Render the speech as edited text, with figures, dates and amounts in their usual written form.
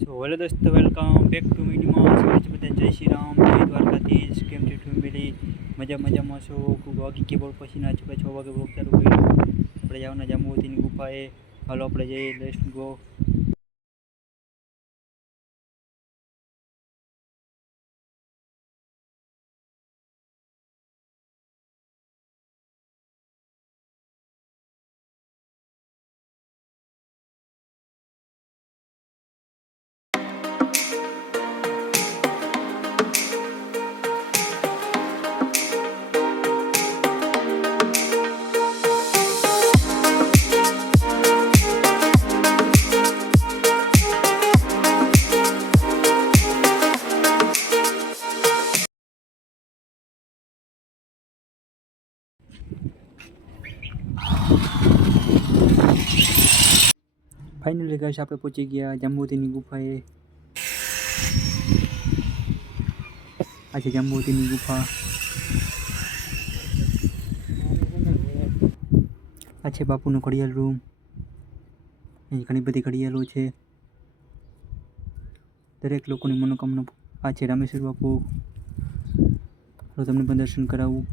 So hello દોસ્તો, welcome back to મીડિયામાં. સ્વાગત છે બધા. જય શ્રી રામ, જય દ્વારકાધીશ. કેમ છે ફેમિલી? મજામાં છો? ખૂબ વાગી કે બોલ પછીના 6 વાગે બ્લોગ ચાલુ કર્યો. આપણે જવાના જાંબુવતીની ગુફાએ. હાલો આપણે જઈએ. Let's go. ફાઇનલી ગાઈસ આપણે પહોંચી ગયા જાંબુવતીની ગુફાએ. આ છે જાંબુવતીની ગુફા. આ છે બાપુનો ઘડિયાળ રૂમ. અહીં ઘણી બધી ઘડિયાળો છે. દરેક લોકોની મનોકામના. આ છે રામેશ્વર બાપુ. તો તમને પણ દર્શન કરાવું.